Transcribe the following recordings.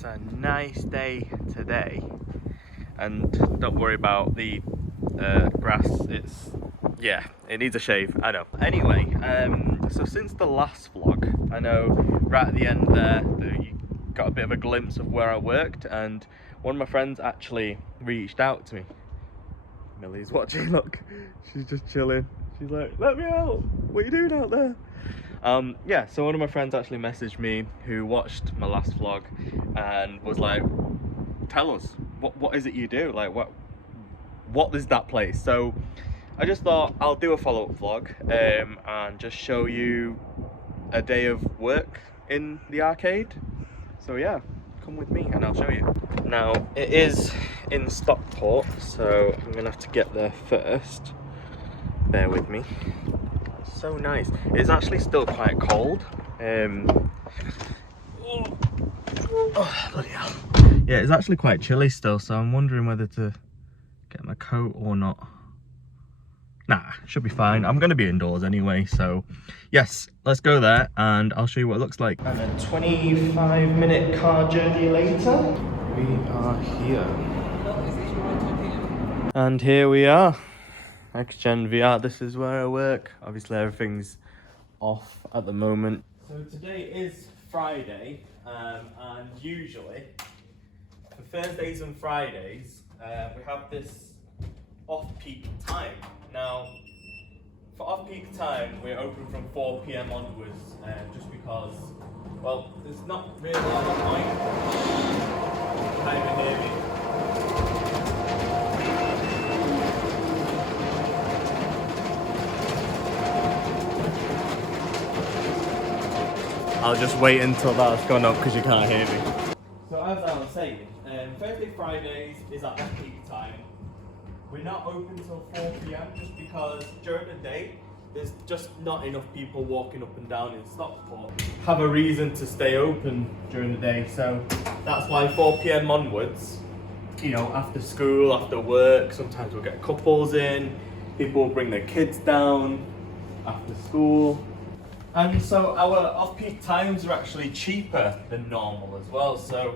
It's a nice day today, and don't worry about the grass. Yeah, it needs a shave, I know. Anyway, so since the last vlog, I know right at the end there you got a bit of a glimpse of where I worked, and one of my friends actually reached out to me. Millie's watching, look, she's just chilling. She's like, let me out, what are you doing out there? Yeah, so one of my friends actually messaged me who watched my last vlog and was like, tell us, what is it you do? Like, what is that place? So I just thought I'll do a follow-up vlog and just show you a day of work in the arcade. So yeah, come with me and I'll show you. Now, it is in Stockport, so I'm gonna have to get there first. Bear with me. So nice. It's actually still quite cold. Oh, bloody hell. Yeah, it's actually quite chilly still, so I'm wondering whether to get my coat or not. Nah, should be fine. I'm gonna be indoors anyway, so yes, let's go there and I'll show you what it looks like. And a 25-minute car journey later, we are here. And here we are. X-GenVR, this is where I work. Obviously everything's off at the moment. So today is Friday, and usually for Thursdays and Fridays we have this off-peak time. Now for off-peak time we're open from 4 PM onwards, just because, well, there's not really a lot of point. Can't even hear me. I'll just wait until that's gone up because you can't hear me. So as I was saying, Thursday, Fridays is our peak time. We're not open till 4 PM just because during the day, there's just not enough people walking up and down in Stockport. Have a reason to stay open during the day, so that's why 4 PM onwards, you know, after school, after work, sometimes we'll get couples in, people will bring their kids down after school. And so our off-peak times are actually cheaper than normal as well. So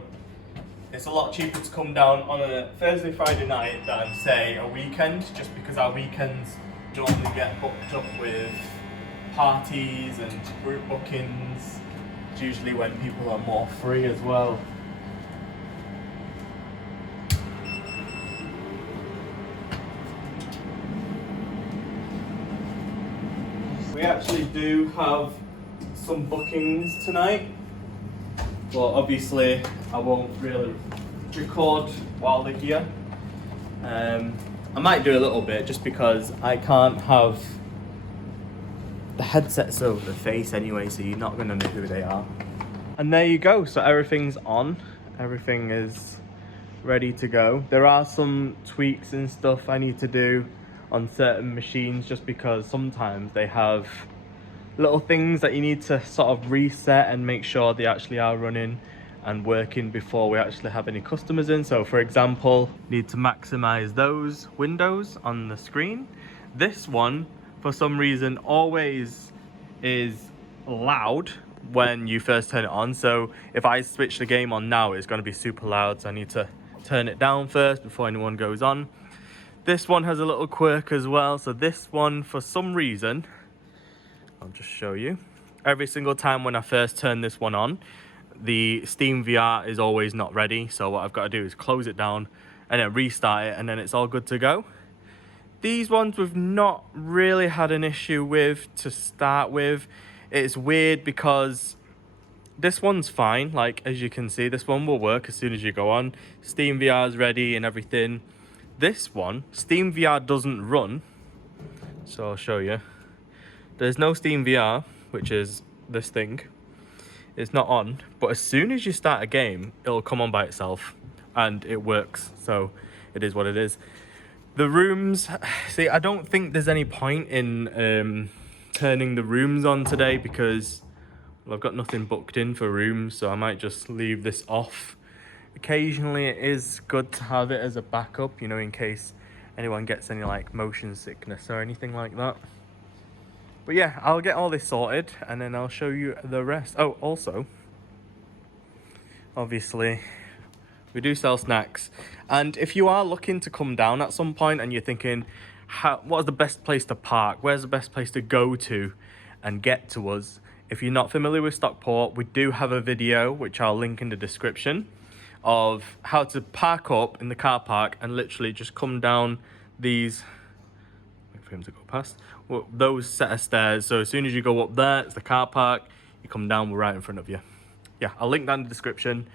it's a lot cheaper to come down on a Thursday, Friday night than say a weekend, just because our weekends normally get booked up with parties and group bookings. It's usually when people are more free as well. We actually do have some bookings tonight, but obviously I won't really record while they're here. I might do a little bit just because I can't have the headsets over the face anyway, so you're not going to know who they are. And there you go, so everything's on, everything is ready to go. There are some tweaks and stuff I need to do on certain machines just because sometimes they have little things that you need to sort of reset and make sure they actually are running and working before we actually have any customers in. So for example, need to maximize those windows on the screen. This one, for some reason, always is loud when you first turn it on. So if I switch the game on now, it's going to be super loud. So I need to turn it down first before anyone goes on. This one has a little quirk as well. So this one, for some reason, I'll just show you. Every single time when I first turn this one on, the Steam VR is always not ready. So what I've got to do is close it down and then restart it, and then it's all good to go. These ones we've not really had an issue with to start with. It's weird because this one's fine. Like, as you can see, this one will work as soon as you go on. Steam VR is ready and everything. This one, Steam VR doesn't run. So I'll show you. There's no Steam VR, which is this thing. It's not on, but as soon as you start a game, it'll come on by itself and it works. So it is what it is. The rooms, see, I don't think there's any point in turning the rooms on today because, well, I've got nothing booked in for rooms, so I might just leave this off. Occasionally it is good to have it as a backup, you know, in case anyone gets any like motion sickness or anything like that. But yeah, I'll get all this sorted and then I'll show you the rest. Oh, also, obviously, we do sell snacks. And if you are looking to come down at some point and you're thinking, what is the best place to park? Where's the best place to go to and get to us? If you're not familiar with Stockport, we do have a video, which I'll link in the description, of how to park up in the car park and literally just come down these, wait for him to go past, well, those set of stairs. So as soon as you go up there, it's the car park, you come down, we're right in front of you. Yeah, I'll link that in the description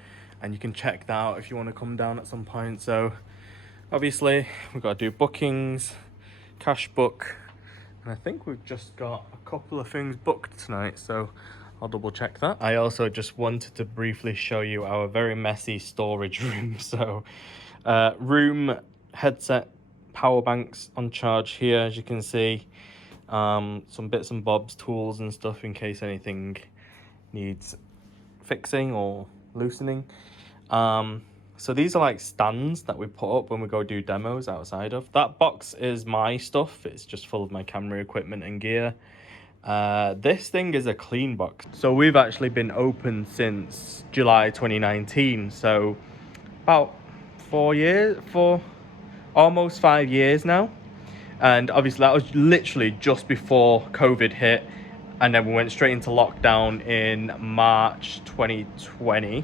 and you can check that out if you want to come down at some point. So obviously we've got to do bookings, cash book, and I think we've just got a couple of things booked tonight, so I'll double check that. I also just wanted to briefly show you our very messy storage room. So room, headset, power banks on charge here, as you can see. Some bits and bobs, tools and stuff in case anything needs fixing or loosening. So these are like stands that we put up when we go do demos outside of. That box is my stuff. It's just full of my camera equipment and gear. This thing is a clean box. So we've actually been open since July 2019. So about almost 5 years now. And obviously that was literally just before COVID hit. And then we went straight into lockdown in March 2020.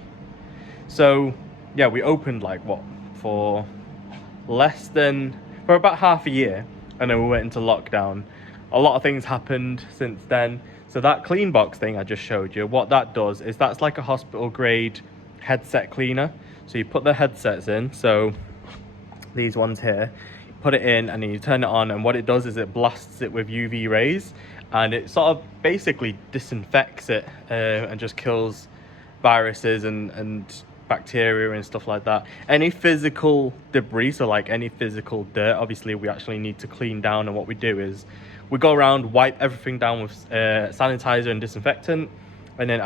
So yeah, we opened for about half a year. And then we went into lockdown. A lot of things happened since then. So that clean box thing I just showed you, what that does is that's like a hospital grade headset cleaner. So you put the headsets in, so these ones here, you put it in and then you turn it on, and what it does is it blasts it with UV rays and it sort of basically disinfects it and just kills viruses and bacteria and stuff like that. Any physical debris, so like any physical dirt, obviously we actually need to clean down, and what we do is we go around, wipe everything down with sanitizer and disinfectant, and then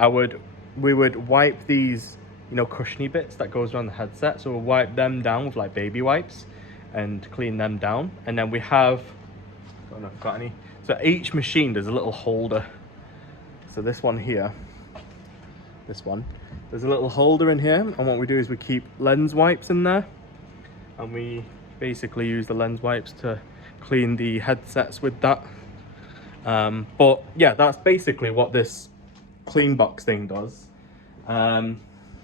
we would wipe these, cushiony bits that goes around the headset. So we'll wipe them down with like baby wipes and clean them down. And then we have, I don't know if I've got any. So each machine, there's a little holder. So this one here, there's a little holder in here. And what we do is we keep lens wipes in there. And we basically use the lens wipes to clean the headsets with that. But yeah, that's basically what this clean box thing does.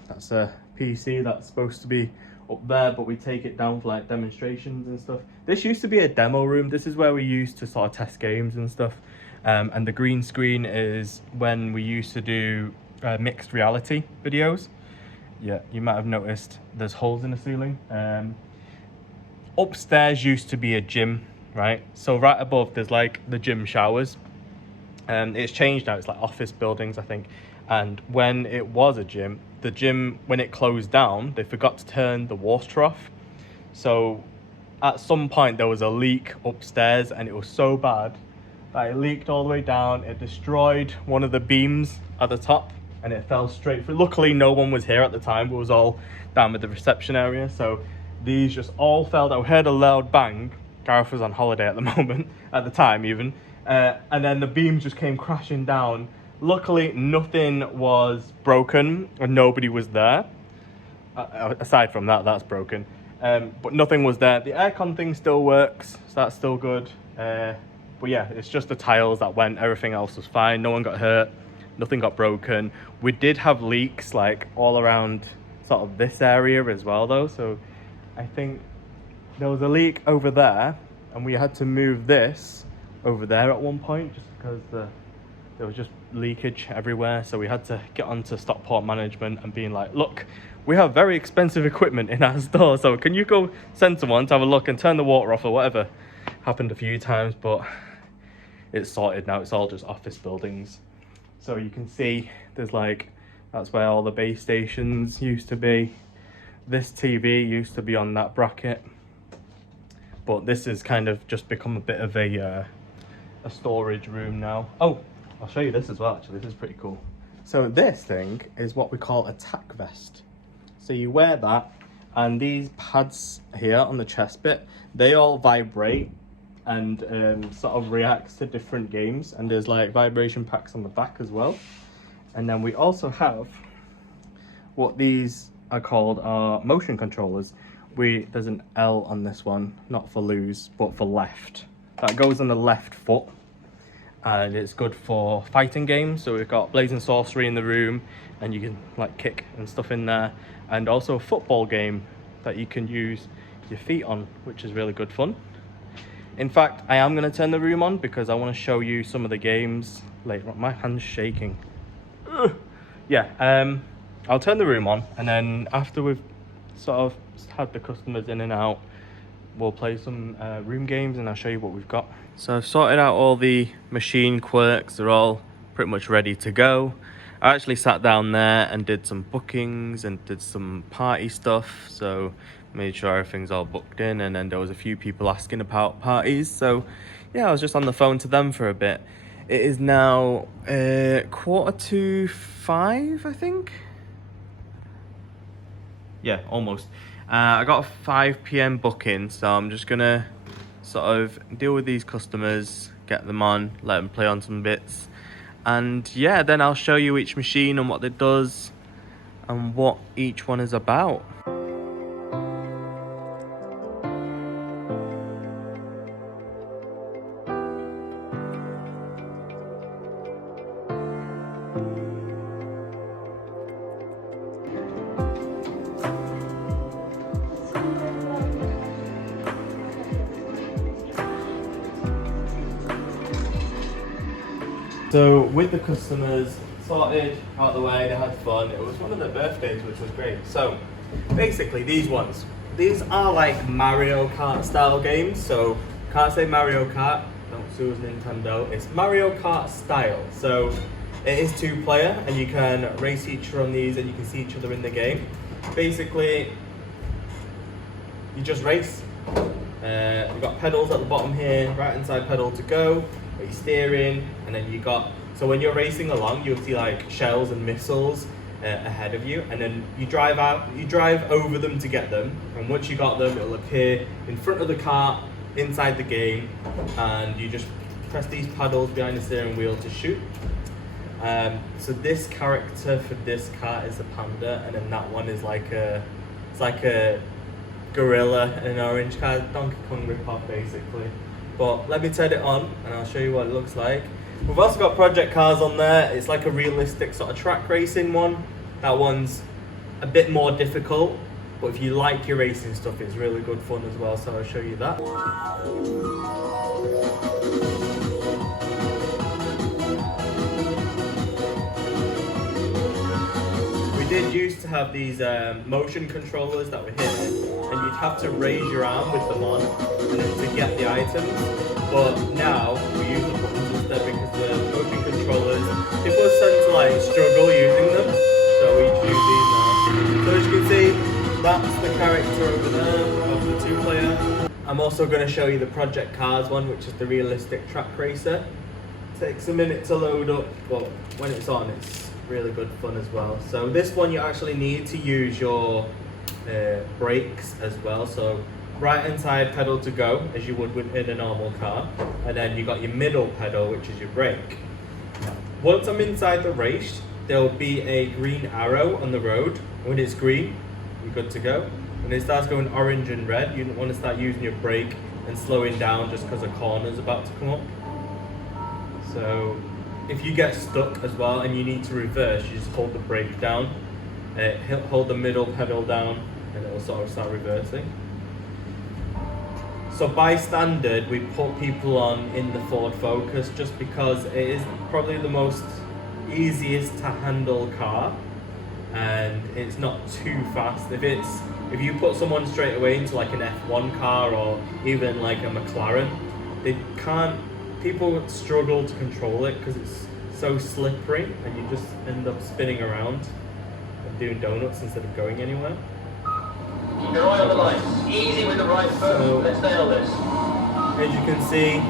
That's a PC that's supposed to be up there, but we take it down for like demonstrations and stuff. This used to be a demo room. This is where we used to sort of test games and stuff. And the green screen is when we used to do mixed reality videos. Yeah, you might have noticed there's holes in the ceiling. Upstairs used to be a gym, right? So right above there's like the gym showers. It's changed now, it's like office buildings, I think. And when it was a gym, the gym, when it closed down, they forgot to turn the water off. So at some point there was a leak upstairs, and it was so bad that it leaked all the way down. It destroyed one of the beams at the top and it fell straight through. Luckily no one was here at the time. It was all down at the reception area. So these just all fell down. We heard a loud bang. Gareth was on holiday at the moment, at the time even. And then the beams just came crashing down. Luckily, nothing was broken and nobody was there. Aside from that, that's broken. But nothing was there. The aircon thing still works, so that's still good. But yeah, it's just the tiles that went. Everything else was fine. No one got hurt. Nothing got broken. We did have leaks like all around sort of this area as well though. So I think there was a leak over there and we had to move this over there at one point just because there was just leakage everywhere. So we had to get onto Stockport management and being like, look, we have very expensive equipment in our store, so can you go send someone to have a look and turn the water off or whatever. Happened a few times, but it's sorted now. It's all just office buildings. So you can see there's like, that's where all the base stations used to be. This TV used to be on that bracket, but this has kind of just become a bit of a storage room now. Oh, I'll show you this as well, actually. This is pretty cool. So this thing is what we call a tack vest. So you wear that, and these pads here on the chest bit, they all vibrate and sort of reacts to different games. And there's like vibration packs on the back as well. And then we also have what these are called are motion controllers. There's an L on this one, not for lose, but for left. That goes on the left foot, and it's good for fighting games. So we've got Blazing Sorcery in the room, and you can like kick and stuff in there, and also a football game that you can use your feet on, which is really good fun. In fact, I am going to turn the room on because I want to show you some of the games later on. My hand's shaking. Ugh. Yeah, I'll turn the room on, and then after we've sort of had the customers in and out, we'll play some room games, and I'll show you what we've got. So I've sorted out all the machine quirks. They're all pretty much ready to go. I actually sat down there and did some bookings and did some party stuff, so made sure everything's all booked in, and then there was a few people asking about parties, so yeah, I was just on the phone to them for a bit. It is now 4:45, I think. Yeah, almost. I got a 5 p.m. booking, so I'm just gonna sort of deal with these customers, get them on, let them play on some bits, and yeah, then I'll show you each machine and what it does and what each one is about. So with the customers sorted out the way, they had fun. It was one of their birthdays, which was great. So basically these are like Mario Kart style games. So can't say Mario Kart, don't sue us Nintendo. It's Mario Kart style. So it is 2-player, and you can race each other on these, and you can see each other in the game. Basically, you just race. You've got pedals at the bottom here, right hand side pedal to go, your steering, and then you got, so when you're racing along, you'll see like shells and missiles ahead of you, and then you drive over them to get them, and once you got them, it'll appear in front of the car inside the game, and you just press these paddles behind the steering wheel to shoot. So this character for this car is a panda, and then that one is like a gorilla and an orange car, Donkey Kong ripoff basically. But let me turn it on and I'll show you what it looks like. We've also got project cars on there. It's like a realistic sort of track racing one. That one's a bit more difficult, but if you like your racing stuff, it's really good fun as well, so I'll show you that. We did used to have these motion controllers that were here, and you'd have to raise your arm with them on and then to get the items. But now we use the buttons instead because the motion controllers, people tend to like struggle using them, so we choose these now. So as you can see, that's the character over there of the 2-player. I'm also going to show you the Project Cars one, which is the realistic track racer. Takes a minute to load up, but when it's on, it's really good fun as well. So this one you actually need to use your brakes as well. So right hand side pedal to go, as you would in a normal car, and then you got your middle pedal, which is your brake. Once I'm inside the race, there'll be a green arrow on the road. When it's green, you're good to go. When it starts going orange and red, you want to start using your brake and slowing down just because a corner's about to come up. So if you get stuck as well and you need to reverse, you just hold the brake down, hold the middle pedal down, and it will sort of start reversing. So by standard, we put people on in the Ford Focus just because it is probably the most easiest to handle car, and it's not too fast. If you put someone straight away into like an F1 car or even like a McLaren, people struggle to control it because it's so slippery, and you just end up spinning around and doing donuts instead of going anywhere. Keep your eye on the lights. Easy with the right foot. So, let's nail this. As you can see,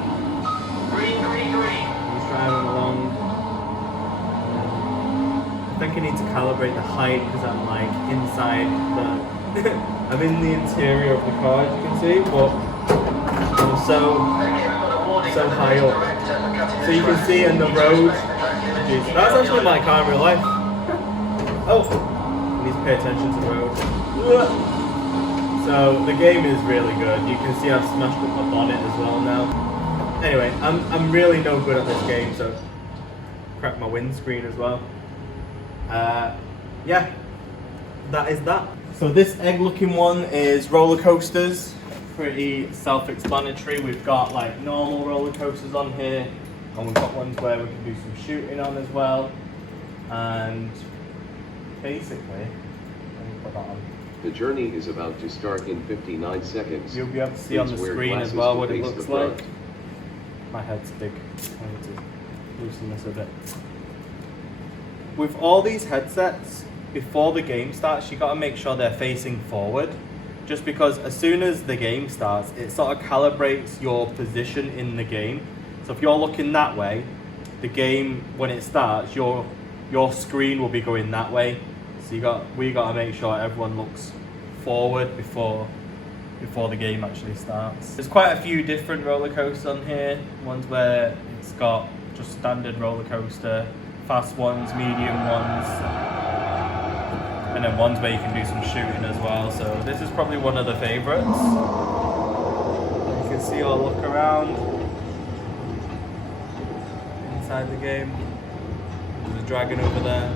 Green, green, green. he's driving along. I think I need to calibrate the height because I'm like inside I'm in the interior of the car, as you can see, but I'm so high up. So you can see in the road. Jeez, that's actually my car in real life. Oh, need to pay attention to the road. So the game is really good. You can see I've smashed up my bonnet as well now. Anyway, I'm really no good at this game, so cracked my windscreen as well. Yeah, that is that. So this egg-looking one is roller coasters. Pretty self-explanatory. We've got like normal roller coasters on here, and we've got ones where we can do some shooting on as well. And basically, let me put that on. The journey is about to start in 59 seconds. You'll be able to see on the screen as well what it looks like. My head's big. I need to loosen this a bit. With all these headsets, before the game starts, you got to make sure they're facing forward. Just because as soon as the game starts, it sort of calibrates your position in the game. So if you're looking that way, the game, when it starts, your screen will be going that way. So we got to make sure everyone looks forward before the game actually starts. There's quite a few different roller coasters on here. Ones where it's got just standard roller coaster, fast ones, medium ones, and then ones where you can do some shooting as well. So this is probably one of the favourites. You can see I'll look around inside the game. There's a dragon over there.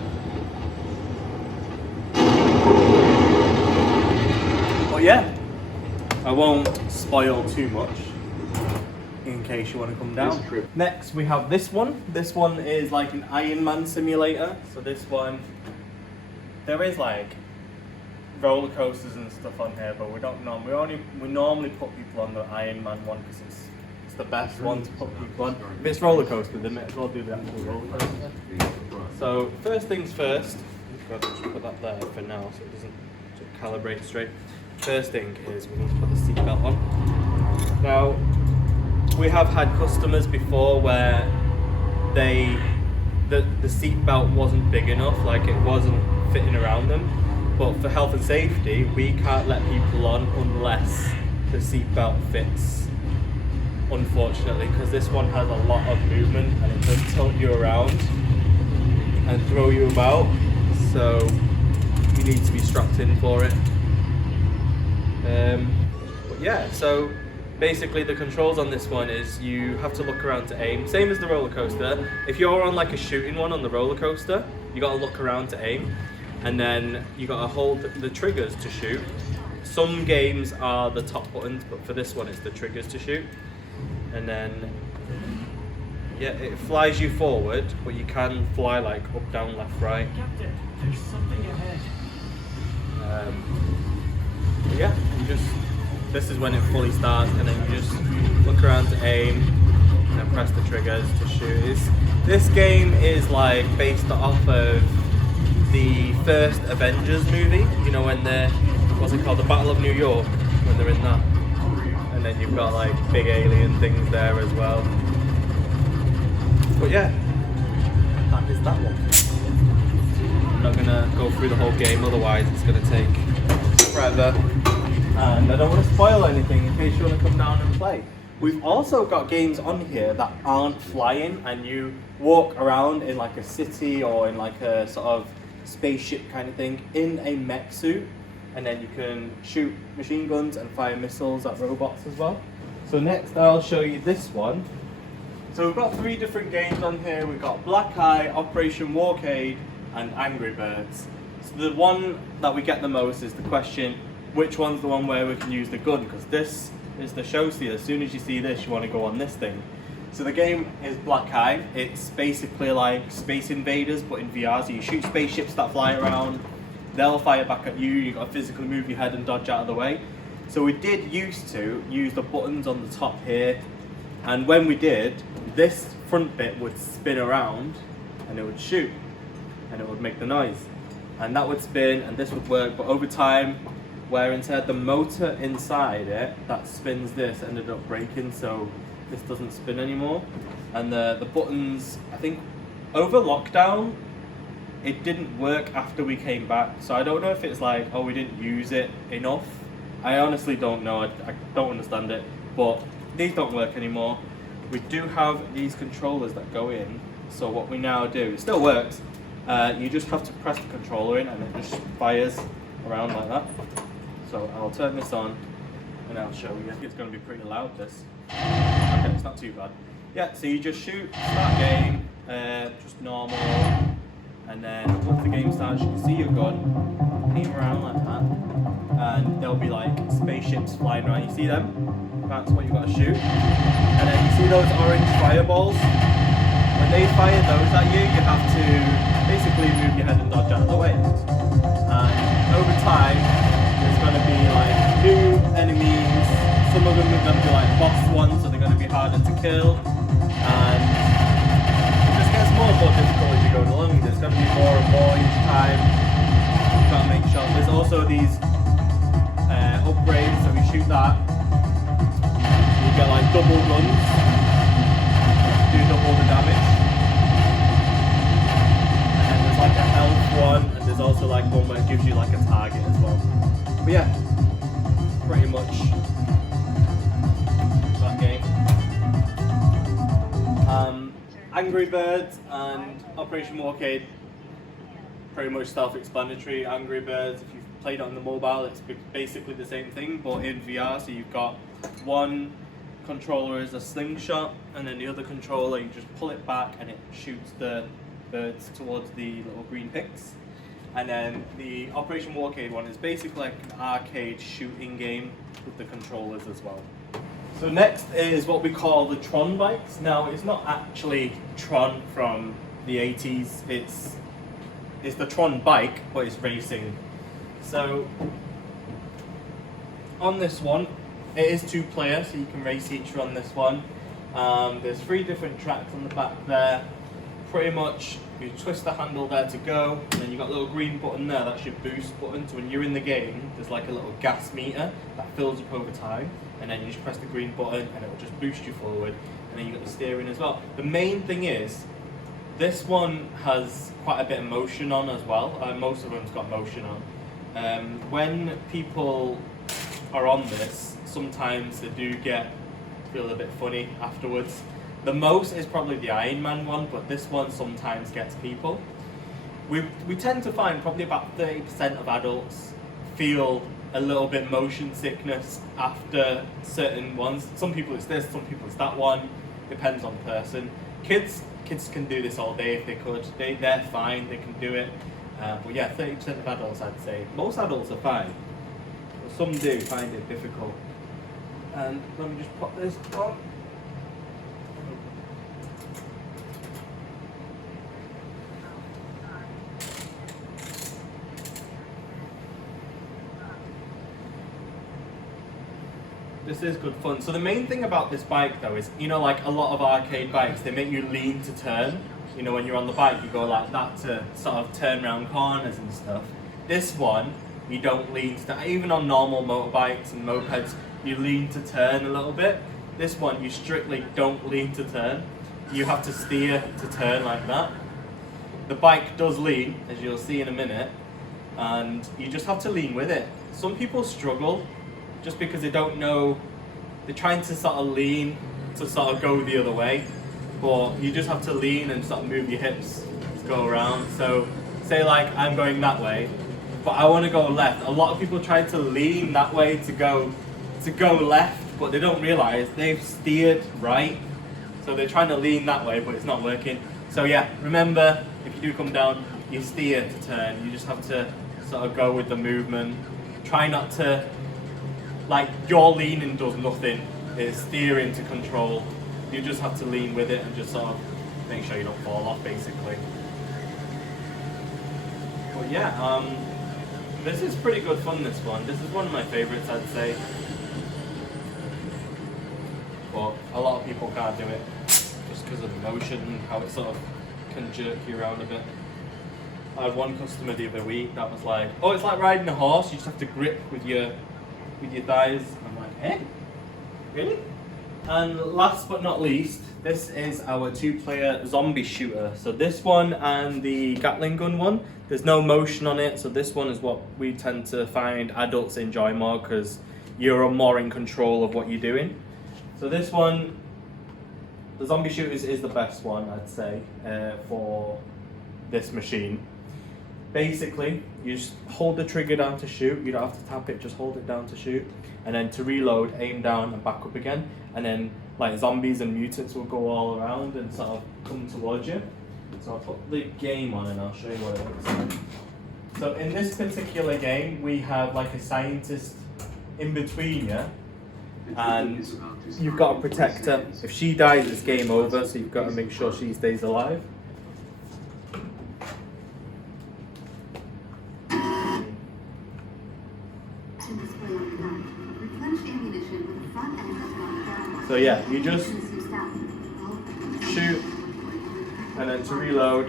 But yeah, I won't spoil too much in case you want to come down. Next we have this one. This one is like an Iron Man simulator. So this one, there is like roller coasters and stuff on here, but we normally put people on the Iron Man one because it's the best one to put people on. If it's roller coaster, then may as well do the actual roller coaster. So first things first, I've got to just put that there for now so it doesn't calibrate straight. First thing is we need to put the seatbelt on. Now, we have had customers before where the seatbelt wasn't big enough, like it wasn't fitting around them. But for health and safety, we can't let people on unless the seatbelt fits, unfortunately, because this one has a lot of movement and it does tilt you around and throw you about. So you need to be strapped in for it. But yeah, so basically the controls on this one is you have to look around to aim, same as the roller coaster. If you're on like a shooting one on the roller coaster, you got to look around to aim, and then you got to hold the triggers to shoot. Some games are the top buttons, but for this one it's the triggers to shoot. And then yeah, it flies you forward, but you can fly like up, down, left, right. Captain, there's something ahead. Yeah, this is when it fully starts, and then you just look around to aim and then press the triggers to shoot. This game is like based off of the first Avengers movie, you know, when they're, what's it called, the Battle of New York, when they're in that. And then you've got like big alien things there as well. But yeah, that is that one. I'm not gonna go through the whole game, otherwise it's gonna take forever. And I don't want to spoil anything in case you want to come down and play. We've also got games on here that aren't flying, and you walk around in like a city or in like a sort of spaceship kind of thing in a mech suit, and then you can shoot machine guns and fire missiles at robots as well. So next I'll show you this one. So we've got 3 different games on here. We've got Black Eye, Operation Warcade, and Angry Birds. So the one that we get the most is the question, which one's the one where we can use the gun? Because this is the show stealer. As soon as you see this, you want to go on this thing. So the game is Black Eye. It's basically like Space Invaders, but in VR. So you shoot spaceships that fly around, they'll fire back at you. You got to physically move your head and dodge out of the way. So we did used to use the buttons on the top here, and when we did, this front bit would spin around and it would shoot and it would make the noise, and that would spin and this would work. But over time, where instead the motor inside it that spins this ended up breaking, so this doesn't spin anymore. And the buttons, I think over lockdown it didn't work after we came back, so I don't know if it's like, oh, we didn't use it enough. I honestly don't know. I don't understand it, but these don't work anymore. We do have these controllers that go in, so what we now do, it still works, You just have to press the controller in and it just fires around like that. So I'll turn this on and I'll show you. It's going to be pretty loud, this. Okay, it's not too bad. Yeah, so you just shoot, start game, just normal, and then once the game starts, you can see your gun, aim around like that, and there'll be like spaceships flying around. You see them? That's what you got to shoot. And then you see those orange fireballs? When they fire those at you, you have to basically move your head and dodge out of the way. And over time, there's going to be like new enemies. Some of them are going to be like boss ones, so they're going to be harder to kill. And it just gets more and more difficult as you go along. There's going to be more and more each time. You've got to make sure. There's also these upgrades, so we shoot that. You get like double guns, do double the damage. And then there's like a health one, and there's also like one where it gives you like a target as well. But yeah, pretty much that game. Angry Birds and Operation Warcade, pretty much self-explanatory. Angry Birds, if you've played it on the mobile, it's basically the same thing, but in VR. So you've got one controller is a slingshot, and then the other controller, you just pull it back and it shoots the birds towards the little green picks. And then the Operation Warcade one is basically like an arcade shooting game with the controllers as well. So next is what we call the Tron bikes. Now it's not actually Tron from the 80s, it's the Tron bike, but it's racing. So on this one, it is 2-player, so you can race each on this one. There's 3 different tracks on the back there. Pretty much, you twist the handle there to go, and then you've got a little green button there, that's your boost button. So when you're in the game, there's like a little gas meter that fills up over time, and then you just press the green button and it will just boost you forward. And then you've got the steering as well. The main thing is, this one has quite a bit of motion on as well. Most of them's got motion on. When people are on this, sometimes they do feel a bit funny afterwards. The most is probably the Iron Man one, but this one sometimes gets people. We tend to find probably about 30% of adults feel a little bit motion sickness after certain ones. Some people it's this, some people it's that one. Depends on the person. Kids can do this all day if they could. They're fine, they can do it. But yeah, 30% of adults, I'd say. Most adults are fine, but some do find it difficult. And let me just pop this on. This is good fun. So the main thing about this bike though is, you know, like a lot of arcade bikes, they make you lean to turn. You know, when you're on the bike, you go like that to sort of turn around corners and stuff. This one, you don't lean to, even on normal motorbikes and mopeds, you lean to turn a little bit. This one, you strictly don't lean to turn. You have to steer to turn like that. The bike does lean, as you'll see in a minute, and you just have to lean with it. Some people struggle just because they don't know, they're trying to sort of lean to sort of go the other way, but you just have to lean and sort of move your hips to go around. So say like I'm going that way, but I want to go left. A lot of people try to lean that way to go left, but they don't realize they've steered right. So they're trying to lean that way, but it's not working. So yeah, remember, if you do come down, you steer to turn. You just have to sort of go with the movement. Try not to, like, your leaning does nothing. It's steering to control. You just have to lean with it and just sort of make sure you don't fall off, basically. But yeah, this is pretty good fun, this one. This is one of my favorites, I'd say. But a lot of people can't do it just because of the motion and how it sort of can jerk you around a bit. I had one customer the other week that was like, oh, it's like riding a horse, you just have to grip with your thighs. I'm like, eh? Really? And last but not least, this is our 2-player zombie shooter. So this one and the Gatling gun one, there's no motion on it, so this one is what we tend to find adults enjoy more because you're more in control of what you're doing. So this one, the zombie shooters is the best one, I'd say, for this machine. Basically, you just hold the trigger down to shoot. You don't have to tap it, just hold it down to shoot. And then to reload, aim down and back up again. And then like zombies and mutants will go all around and sort of come towards you. So I'll put the game on and I'll show you what it looks like. So in this particular game, we have like a scientist in between you. And you've got to protect her. If she dies, it's game over, so you've got to make sure she stays alive. So yeah, you just shoot, and then to reload,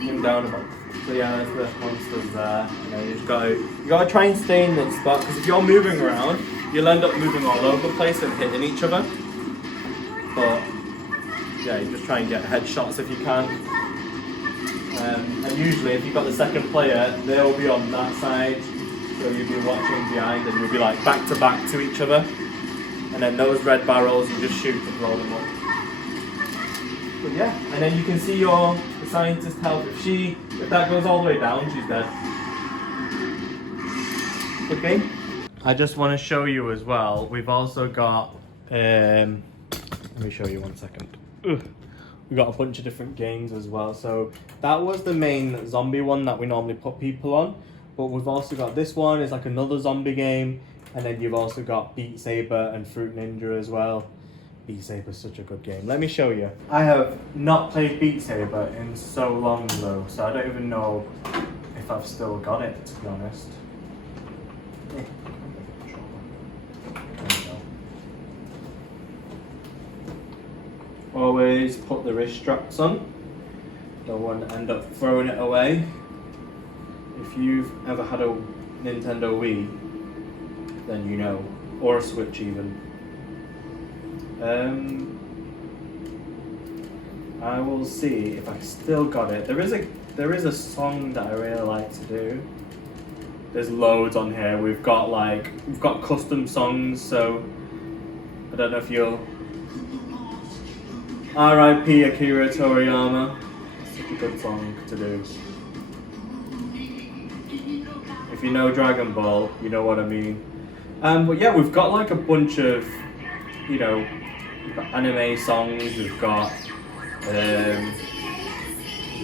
aim down about. So yeah, there's the monsters there. You know, you gotta try and stay in this spot, because if you're moving around, you'll end up moving all over the place and hitting each other. But yeah, you just try and get headshots if you can. And usually, if you've got the second player, they'll be on that side, so you'll be watching behind, and you'll be like back to back to each other. And then those red barrels, you just shoot to blow them up. But yeah, and then you can see the scientist health. If that goes all the way down, she's dead. Okay. I just want to show you as well. We've also got. Let me show you 1 second. We've got a bunch of different games as well. So that was the main zombie one that we normally put people on. But we've also got this one. It's like another zombie game. And then you've also got Beat Saber and Fruit Ninja as well. Beat Saber is such a good game. Let me show you. I have not played Beat Saber in so long though, so I don't even know if I've still got it, to be honest. There we go. Always put the wrist straps on. Don't want to end up throwing it away. If you've ever had a Nintendo Wii, then you know, or a Switch even. I will see if I still got it. There is a song that I really like to do. There's loads on here. We've got custom songs, so I don't know if you'll. R.I.P. Akira Toriyama. It's such a good song to do. If you know Dragon Ball, you know what I mean. But yeah, we've got like a bunch of, you know, we've got anime songs, we've got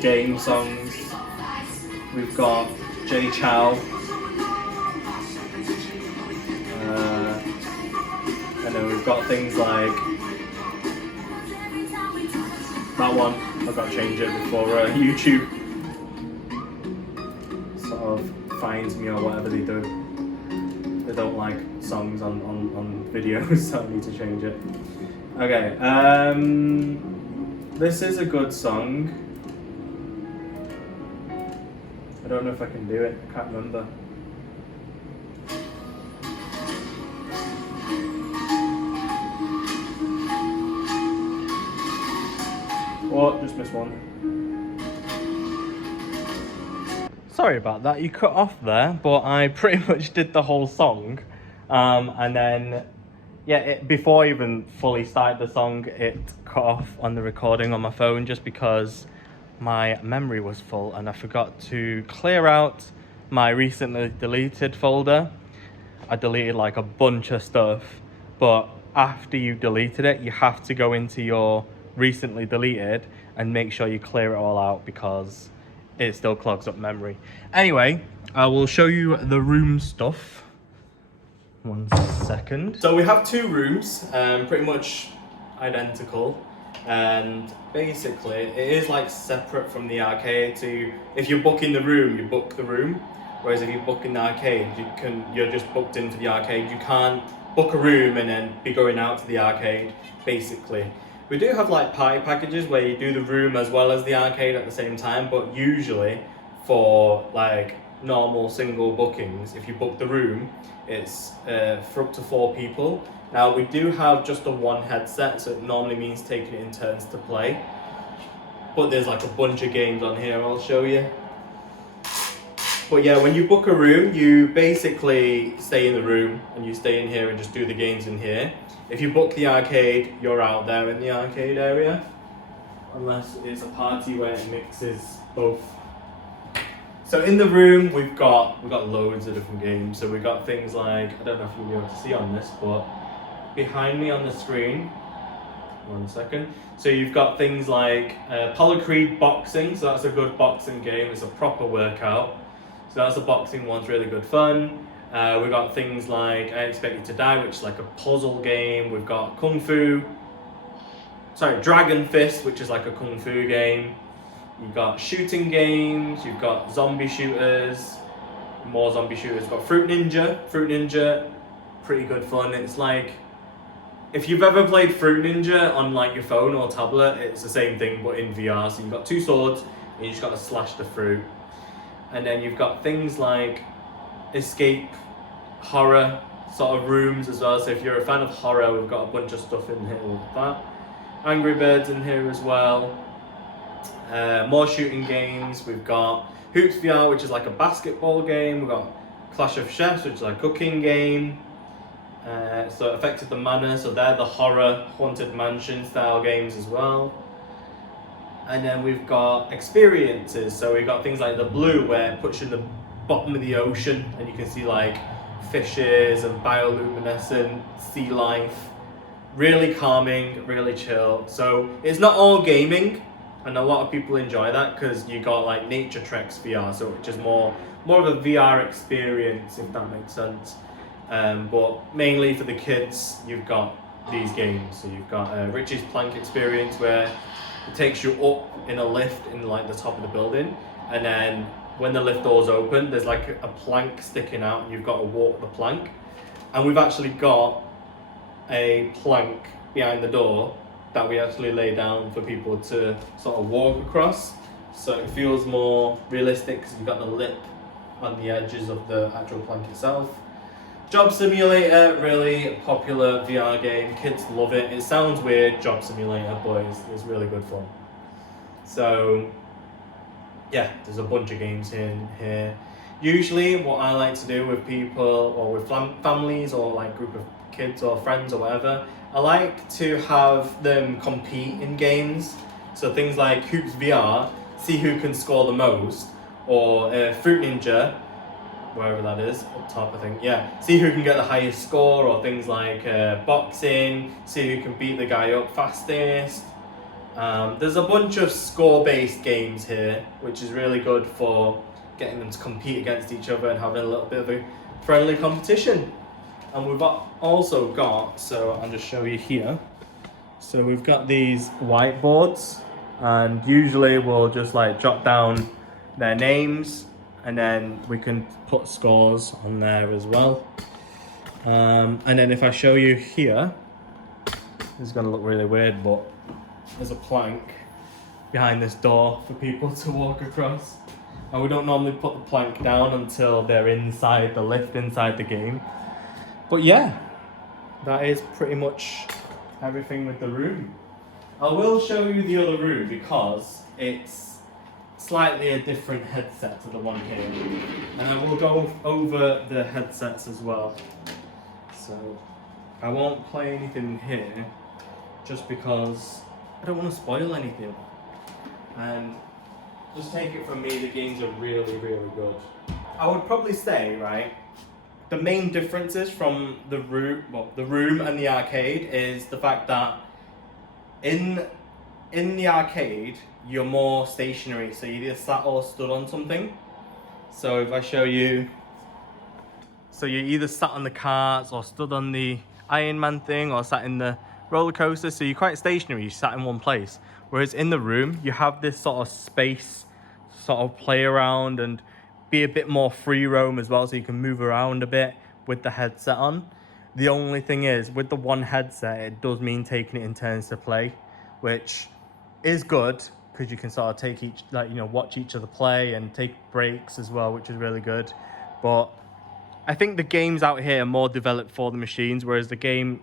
game songs, we've got Jay Chow, and then we've got things like that one. I've got to change it before YouTube sort of finds me or whatever they do. They don't like songs on videos, so I need to change it. Okay, this is a good song. I don't know if I can do it, I can't remember. Oh, just missed one. Sorry about that, you cut off there, but I pretty much did the whole song. And then, yeah, before I even fully started the song, it cut off on the recording on my phone just because my memory was full and I forgot to clear out my recently deleted folder. I deleted like a bunch of stuff, but after you've deleted it, you have to go into your recently deleted and make sure you clear it all out because it still clogs up memory. Anyway, I will show you the room stuff. 1 second. So we have 2 rooms, pretty much identical, and basically it is like separate from the arcade. So if you're booking the room, you book the room, whereas if you book in the arcade, you're just booked into the arcade. You can't book a room and then be going out to the arcade, basically. We do have like party packages where you do the room as well as the arcade at the same time, but usually for like normal single bookings, if you book the room, it's for up to 4 people. Now we do have just a 1 headset, so it normally means taking it in turns to play. But there's like a bunch of games on here I'll show you. But yeah, when you book a room, you basically stay in the room and you stay in here and just do the games in here. If you book the arcade, you're out there in the arcade area. Unless it's a party where it mixes both So in the room we've got loads of different games. So we've got things like, I don't know if you'll be able to see on this, but behind me on the screen, 1 second. So you've got things like Apollo Creed boxing. So that's a good boxing game. It's a proper workout. So that's a boxing one. It's really good fun. We've got things like I Expect You to Die, which is like a puzzle game. We've got Dragon Fist, which is like a kung fu game. You've got shooting games, you've got zombie shooters, more zombie shooters. You've got Fruit Ninja, pretty good fun. It's like, if you've ever played Fruit Ninja on like your phone or tablet, it's the same thing but in VR. So you've got 2 swords and you just got to slash the fruit. And then you've got things like escape horror sort of rooms as well. So if you're a fan of horror, we've got a bunch of stuff in here with that. Angry Birds in here as well. More shooting games. We've got Hoops VR, which is like a basketball game. We've got Clash of Chefs, which is like a cooking game. So Affected the Manor, so they're the horror haunted mansion style games as well. And then we've got experiences. So we've got things like the Blue, where it puts you in the bottom of the ocean and you can see like fishes and bioluminescent sea life. Really calming, really chill. So it's not all gaming, and a lot of people enjoy that because you got like Nature Treks VR, so which is more of a VR experience, if that makes sense. But mainly for the kids, you've got these games. So you've got Richie's Plank Experience, where it takes you up in a lift in like the top of the building, and then when the lift doors open, there's like a plank sticking out, and you've got to walk the plank. And we've actually got a plank behind the door that we actually lay down for people to sort of walk across, so it feels more realistic because you've got the lip on the edges of the actual plank itself. Job Simulator, really popular VR game. Kids love it. It sounds weird, Job Simulator, but it's really good fun. So yeah, there's a bunch of games in here. Usually what I like to do with people or with families or like group of kids or friends or whatever, I like to have them compete in games. So things like Hoops VR, see who can score the most, or Fruit Ninja, wherever that is, up top I think, yeah, see who can get the highest score, or things like boxing, see who can beat the guy up fastest. There's a bunch of score-based games here, which is really good for getting them to compete against each other and having a little bit of a friendly competition. And we've also got, so I'll just show you here. So we've got these whiteboards, and usually we'll just like jot down their names, and then we can put scores on there as well. And then if I show you here, this is gonna look really weird, but there's a plank behind this door for people to walk across. And we don't normally put the plank down until they're inside the lift, inside the game. But yeah, that is pretty much everything with the room. I will show you the other room because it's slightly a different headset to the one here. And I will go over the headsets as well. So I won't play anything here just because I don't want to spoil anything. And just take it from me, the games are really, really good. I would probably say, right, the main differences from the room and the arcade is the fact that in the arcade you're more stationary, so you either sat or stood on something. So if I show you, so you either sat on the carts or stood on the Iron Man thing or sat in the roller coaster, so you're quite stationary, you sat in one place. Whereas in the room you have this sort of space, sort of play around and be a bit more free roam as well, so you can move around a bit with the headset on. The only thing is, with the one headset, it does mean taking it in turns to play, which is good because you can sort of take each, like, you know, watch each other play and take breaks as well, which is really good. But I think the games out here are more developed for the machines, whereas the game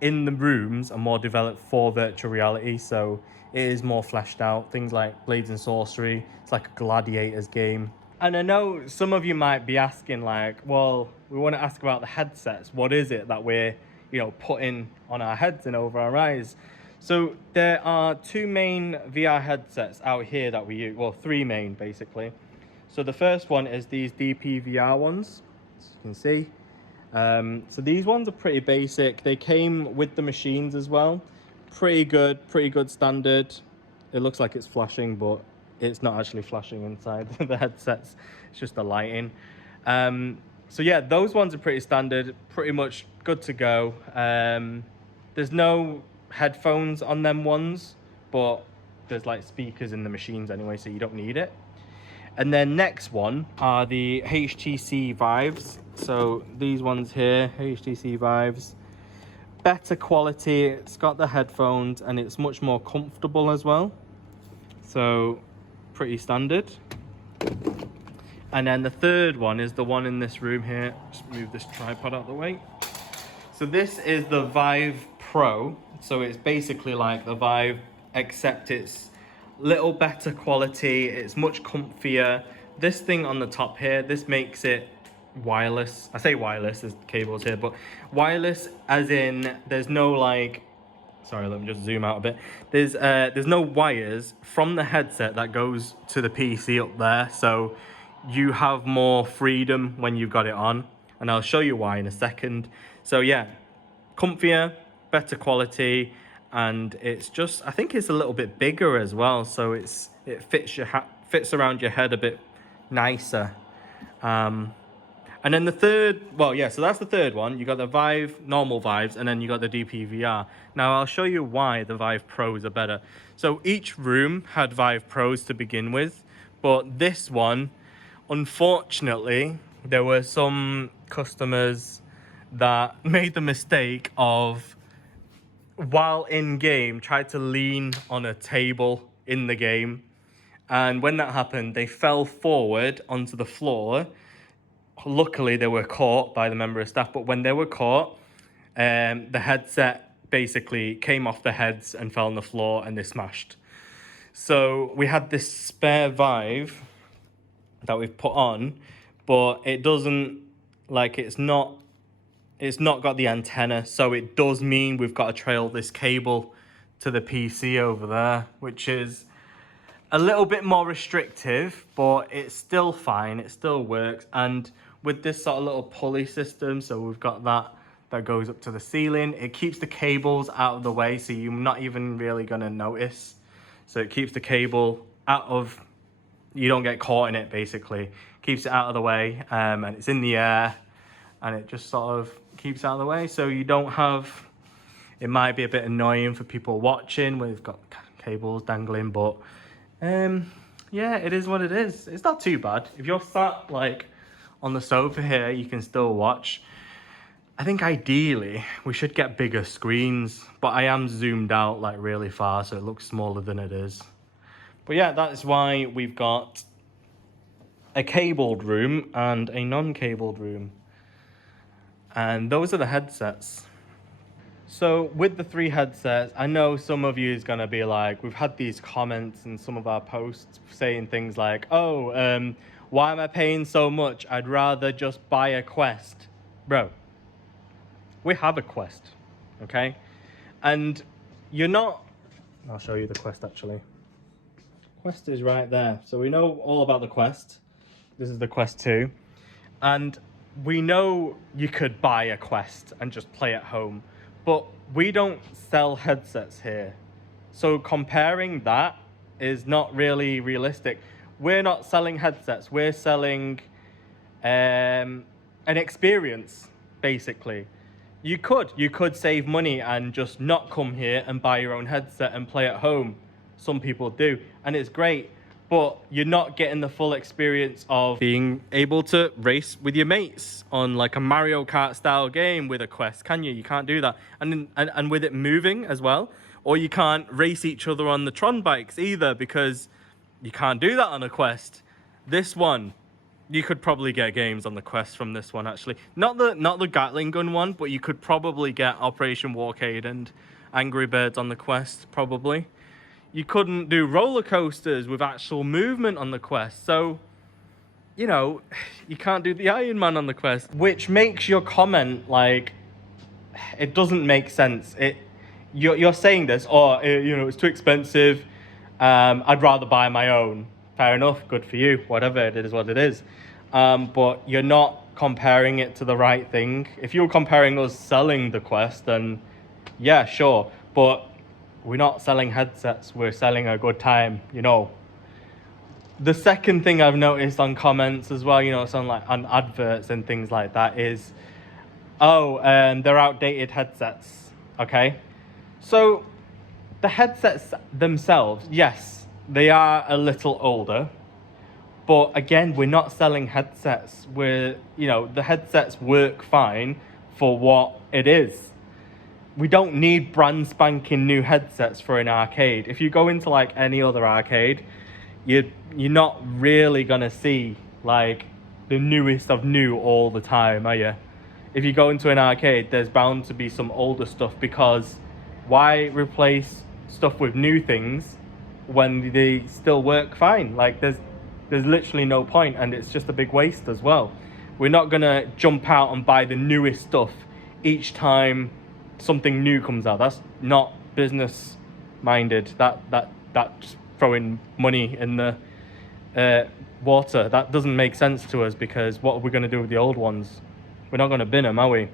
in the rooms are more developed for virtual reality, so it is more fleshed out. Things like Blades and Sorcery, it's like a gladiators game. And I know some of you might be asking, like, well, we want to ask about the headsets. What is it that we're, you know, putting on our heads and over our eyes? So there are 2 main VR headsets out here that we use, well, 3 main basically. So the first one is these DPVR ones, as you can see. So these ones are pretty basic. They came with the machines as well. Pretty good standard. It looks like it's flashing, but it's not actually flashing inside the headsets. It's just the lighting. So yeah, those ones are pretty standard, pretty much good to go. There's no headphones on them ones, but there's like speakers in the machines anyway, so you don't need it. And then next one are the HTC Vives. So these ones here, HTC Vives. Better quality, it's got the headphones and it's much more comfortable as well. So pretty standard. And then the third one is the one in this room here. Just move this tripod out of the way. So this is the Vive Pro. So it's basically like the Vive, except it's little better quality. It's much comfier. This thing on the top here, this makes it wireless. I say wireless, there's cables here, but wireless as in there's no like, sorry, let me just zoom out a bit. There's no wires from the headset that goes to the PC up there. So you have more freedom when you've got it on, and I'll show you why in a second. So yeah, comfier, better quality, and it's just, I think it's a little bit bigger as well, so it fits around your head a bit nicer. And then the third, well, yeah, so that's the third one. You got the Vive, normal Vives, and then you got the DPVR. Now I'll show you why the Vive Pros are better. So each room had Vive Pros to begin with, but this one, unfortunately, there were some customers that made the mistake of, while in game, tried to lean on a table in the game. And when that happened, they fell forward onto the floor. Luckily, they were caught by the member of staff, but when they were caught, the headset basically came off their heads and fell on the floor and they smashed. So we had this spare Vive that we've put on, but it doesn't, like, it's not got the antenna, so it does mean we've got to trail this cable to the PC over there, which is a little bit more restrictive, but it's still fine, it still works. And with this sort of little pulley system, so we've got that goes up to the ceiling, it keeps the cables out of the way, so you're not even really gonna notice. So it keeps the cable out of, you don't get caught in it basically, keeps it out of the way, and it's in the air, and it just sort of keeps it out of the way, so you don't have, it might be a bit annoying for people watching when they've got cables dangling, but yeah, it is what it is. It's not too bad. If you're sat like on the sofa here, you can still watch. I think ideally we should get bigger screens, but I am zoomed out like really far, so it looks smaller than it is. But yeah, that's why we've got a cabled room and a non-cabled room. And those are the headsets. So with the 3 headsets, I know some of you is going to be like, we've had these comments in some of our posts saying things like, oh, why am I paying so much? I'd rather just buy a Quest. Bro, we have a Quest, okay? And you're not, I'll show you the Quest actually. Quest is right there. So we know all about the Quest. This is the Quest 2. And we know you could buy a Quest and just play at home, but we don't sell headsets here. So comparing that is not really realistic. We're not selling headsets, we're selling an experience, basically. You could save money and just not come here and buy your own headset and play at home. Some people do, and it's great, but you're not getting the full experience of being able to race with your mates on like a Mario Kart style game with a Quest, can you? You can't do that. And with it moving as well, or you can't race each other on the Tron bikes either, because you can't do that on a Quest. This one, you could probably get games on the Quest from this one actually. Not the Gatling gun one, but you could probably get Operation Warcade and Angry Birds on the Quest, probably. You couldn't do roller coasters with actual movement on the Quest. So, you know, you can't do the Iron Man on the Quest, which makes your comment like, it doesn't make sense. You're saying this, or, you know, it's too expensive. I'd rather buy my own. fair enough, good for you, whatever, it is what it is. But you're not comparing it to the right thing. If you're comparing us selling the Quest, then yeah, sure. But we're not selling headsets, we're selling a good time, you know. The second thing I've noticed on comments as well, you know, on adverts and things like that is, they're outdated headsets, okay? So the headsets themselves, yes, they are a little older, but again, we're not selling headsets. The headsets work fine for what it is. We don't need brand spanking new headsets for an arcade. If you go into like any other arcade, you're not really gonna see like the newest of new all the time, are you? If you go into an arcade, there's bound to be some older stuff, because why replace stuff with new things when they still work fine? Like there's literally no point, and it's just a big waste as well. We're not gonna jump out and buy the newest stuff each time something new comes out. That's not business minded. That's throwing money in the water. That doesn't make sense to us, because what are we going to do with the old ones? We're not going to bin them, are we?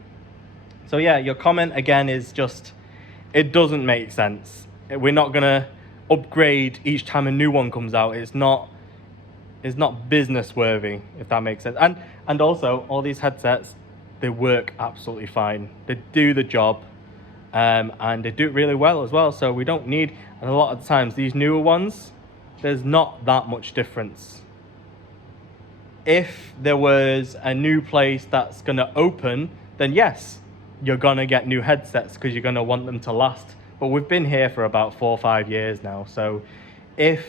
So yeah, your comment again is just, it doesn't make sense. We're not going to upgrade each time a new one comes out. It's not business worthy, if that makes sense. And also, all these headsets, they work absolutely fine. They do the job, and they do it really well as well. So we don't need, and a lot of the times these newer ones, there's not that much difference. If there was a new place that's going to open, then yes, you're going to get new headsets, because you're going to want them to last. But we've been here for about 4 or 5 years now. So if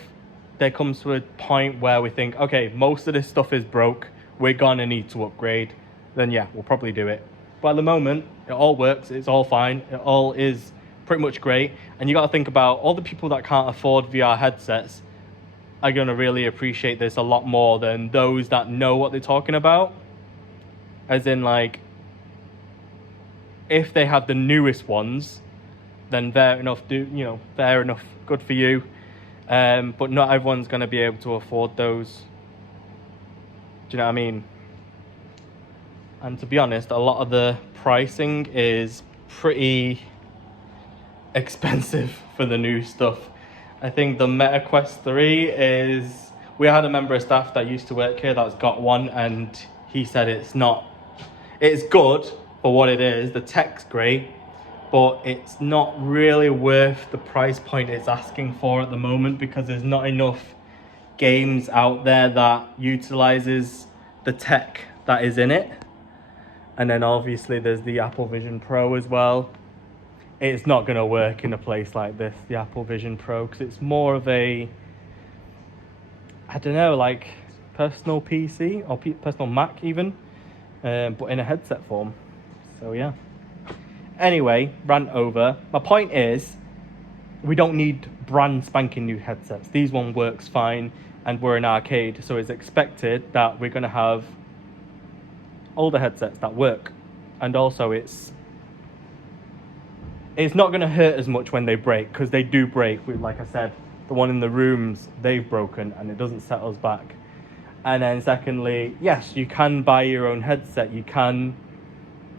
there comes to a point where we think, okay, most of this stuff is broke, we're going to need to upgrade, then yeah, we'll probably do it. But at the moment, it all works, it's all fine, it all is pretty much great. And you got to think about all the people that can't afford VR headsets are going to really appreciate this a lot more than those that know what they're talking about. As in, like, if they have the newest ones, then fair enough, fair enough, good for you. But not everyone's going to be able to afford those. Do you know what I mean? And to be honest, a lot of the pricing is pretty expensive for the new stuff. I think the Meta Quest 3 is... We had a member of staff that used to work here that's got one, and he said it's good for what it is. The tech's great, but it's not really worth the price point it's asking for at the moment, because there's not enough games out there that utilizes the tech that is in it. And then obviously there's the Apple Vision Pro as well. It's not going to work in a place like this, the Apple Vision Pro, because it's more of a, I don't know, like personal PC or personal Mac even, but in a headset form. So yeah. Anyway, rant over. My point is, we don't need brand spanking new headsets. These one works fine, and we're an arcade, so it's expected that we're going to have older headsets that work. And also it's not going to hurt as much when they break, because they do break. Like I said, the one in the rooms, they've broken, and it doesn't set us back. And then secondly, yes, you can buy your own headset. You can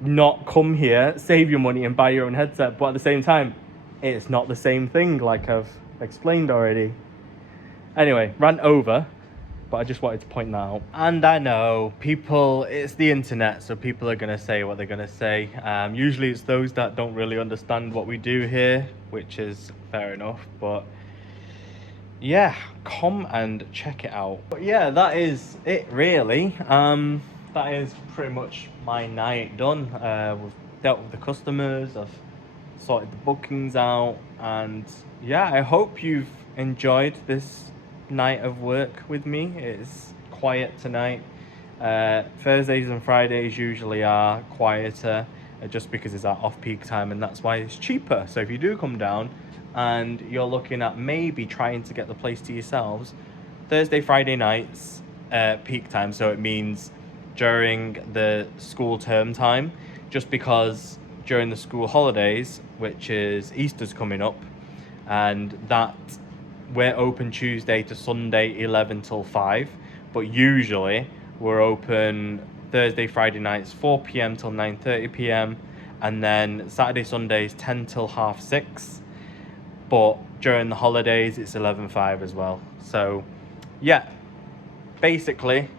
not come here, save your money and buy your own headset, but at the same time, it's not the same thing, like I've explained already. Anyway, rant over, but I just wanted to point that out. And I know it's the internet, so people are going to say what they're going to say. Usually it's those that don't really understand what we do here, which is fair enough, but yeah, come and check it out. But yeah, that is it really. That is pretty much my night done. We've dealt with the customers, I've sorted the bookings out, and yeah, I hope you've enjoyed this night of work with me. It's quiet tonight. Thursdays and Fridays usually are quieter, just because it's our off-peak time, and that's why it's cheaper. So if you do come down and you're looking at maybe trying to get the place to yourselves, Thursday, Friday nights, peak time, so it means during the school term time, just because during the school holidays, which is Easter's coming up, and that we're open Tuesday to Sunday 11 till 5, but usually we're open Thursday, Friday nights 4 p.m. till 9:30 p.m. and then Saturday, Sundays 10 till 6:30. But during the holidays it's 11:05 as well. So yeah, basically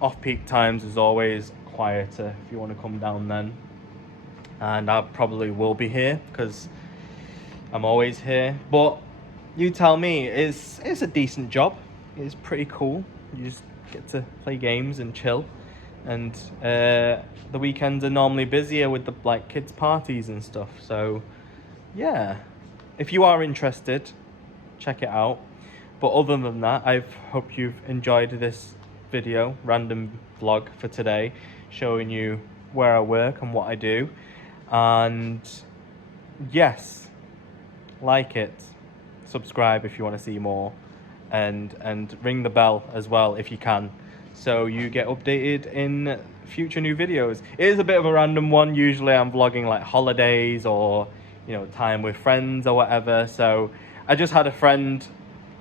off-peak times is always quieter if you want to come down then, and I probably will be here because I'm always here. But you tell me, it's a decent job. It's pretty cool. You just get to play games and chill, and the weekends are normally busier with the like kids parties and stuff. So yeah, if you are interested, check it out. But other than that, I hope you've enjoyed this video, random vlog for today, showing you where I work and what I do. And yes, like it, subscribe if you want to see more, and ring the bell as well if you can, so you get updated in future new videos. It is a bit of a random one. Usually I'm vlogging like holidays or, you know, time with friends or whatever. So I just had a friend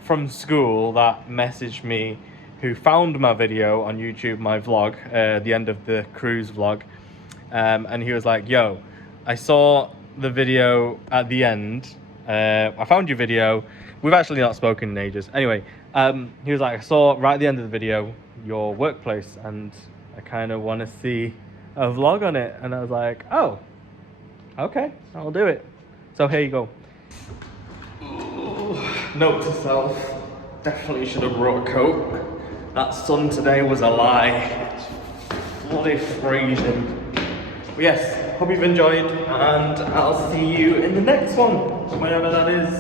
from school that messaged me, who found my video on YouTube, my vlog, the end of the cruise vlog, and he was like, yo, I saw the video at the end, I found your video, we've actually not spoken in ages. Anyway, he was like, I saw right at the end of the video your workplace and I kind of want to see a vlog on it. And I was like, oh, okay, I'll do it. So here you go. Ooh, note to self, definitely should have brought a coat. That sun today was a lie. It's bloody freezing. But yes, hope you've enjoyed, and I'll see you in the next one, whenever that is.